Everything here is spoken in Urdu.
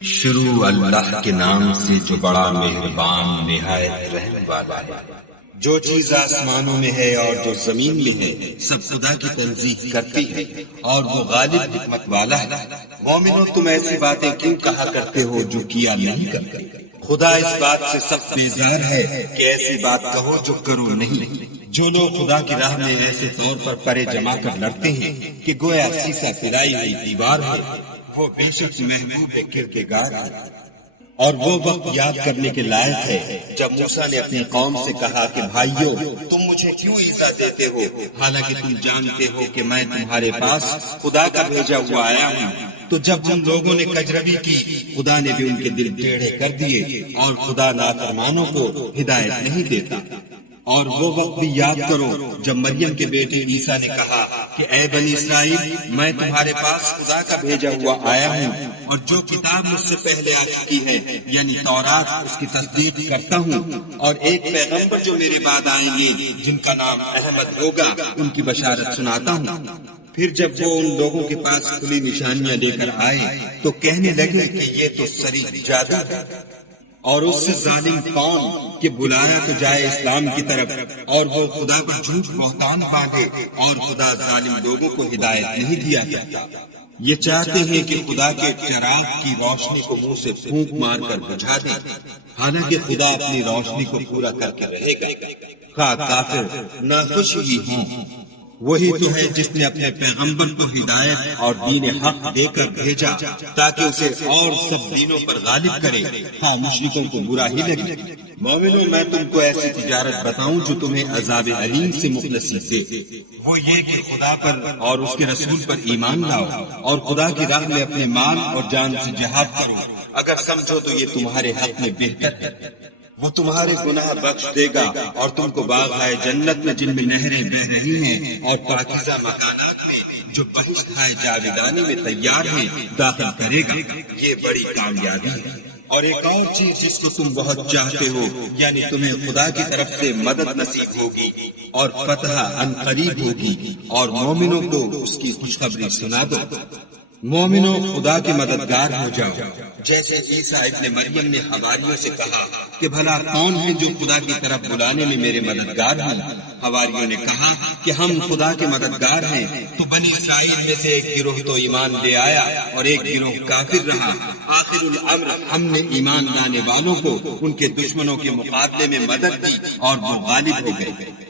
شروع اللہ کے نام سے جو بڑا مہربان نہایت رحم والا ہے۔ جو چیز آسمانوں میں ہے اور جو زمین میں ہے سب خدا کی تنزیہ کرتی ہے اور وہ غالب حکمت والا ہے۔ مومنو تم ایسی باتیں کیوں کہا کرتے ہو جو کیا نہیں کرتے؟ خدا اس بات سے سخت بیزار ہے کہ ایسی بات کہو جو کرو نہیں۔ جو لوگ خدا کی راہ میں ایسے طور پر پرے جما کر لڑتے ہیں کہ گویا سیسا پھرائی ہوئی دیوار ہے، وہ بے شک محبوب کردگار ہے۔ اور وہ وقت یاد کرنے کے لائق ہے جب موسیٰ نے اپنی قوم سے کہا کہ بھائیو تم مجھے کیوں ایذا دیتے ہو حالانکہ تم جانتے ہو کہ میں تمہارے پاس خدا کا بھیجا ہوا آیا ہوں۔ تو جب ان لوگوں نے کجروی کی خدا نے بھی ان کے دل ٹیڑھے کر دیے، اور خدا نافرمانوں کو ہدایت نہیں دیتا۔ اور وہ وقت بھی یاد کرو جب مریم کے بیٹے عیسیٰ نے کہا کہ اے بنی اسرائیل میں تمہارے پاس خدا کا بھیجا ہوا آیا ہوں، اور جو کتاب مجھ سے پہلے آ چکی ہے یعنی تورات اس کی تصدیق کرتا ہوں، اور ایک پیغمبر جو میرے بعد آئیں گے جن کا نام احمد ہوگا ان کی بشارت سناتا ہوں۔ پھر جب وہ ان لوگوں کے پاس کھلی نشانیاں لے کر آئے تو کہنے لگے کہ یہ تو صریح جادو ہے، اور اس سے ظالم کون کہ بلایا تو جائے اسلام کی طرف، اور وہ خدا پر جھوٹ بہتان باندھے، اور خدا ظالم لوگوں کو ہدایت نہیں دیا کرتا۔ یہ چاہتے ہیں کہ خدا کے چراغ کی روشنی کو منہ سے پھونک مار کر بجھا دیں، حالانکہ خدا اپنی روشنی کو پورا کر کے رہے گا، خواہ کافر ناخوش ہی ہوں۔ وہی تو ہے جس نے اپنے پیغمبر کو ہدایت اور دین حق دے کر بھیجا تاکہ اسے اور سب دینوں پر غالب کرے، ہاں مشرکوں کو برا ہی لگے۔ مومنوں میں تم کو ایسی تجارت بتاؤں جو تمہیں عذاب علیم سے مخلصی دے، وہ یہ کہ خدا پر اور اس کے رسول پر ایمان لاؤ، اور خدا کی راہ میں اپنے مال اور جان سے جہاد کرو، اگر سمجھو تو یہ تمہارے حق میں بہتر ہے۔ وہ تمہارے گناہ بخش دے گا اور تم کو باغ ہے جنت میں جن میں نہریں بہ رہی ہیں، اور پاکیزہ مکانات میں جو بہشت ہے جاویدانی میں تیار ہیں داخل کرے گا۔ یہ بڑی کامیابی ہے۔ اور ایک اور چیز جس کو تم بہت چاہتے ہو یعنی تمہیں خدا کی طرف سے مدد نصیب ہوگی اور فتح ان قریب ہوگی، اور مومنوں کو اس کی خوشخبری سنا دو۔ مومنوں خدا کے مددگار ہو جاؤ، جیسے عیسیٰ ابن مریم نے حواریوں سے کہا کہ بھلا کون ہے جو خدا کی طرف بلانے میں میرے مددگار ہوں؟ حواریوں نے کہا کہ ہم خدا کے مددگار ہیں۔ تو بنی اسرائیل میں سے ایک گروہ تو ایمان لے آیا اور ایک گروہ کافر رہا۔ آخر الامر ہم نے ایمان لانے والوں کو ان کے دشمنوں کے مقابلے میں مدد دی اور وہ غالب ہو گئے۔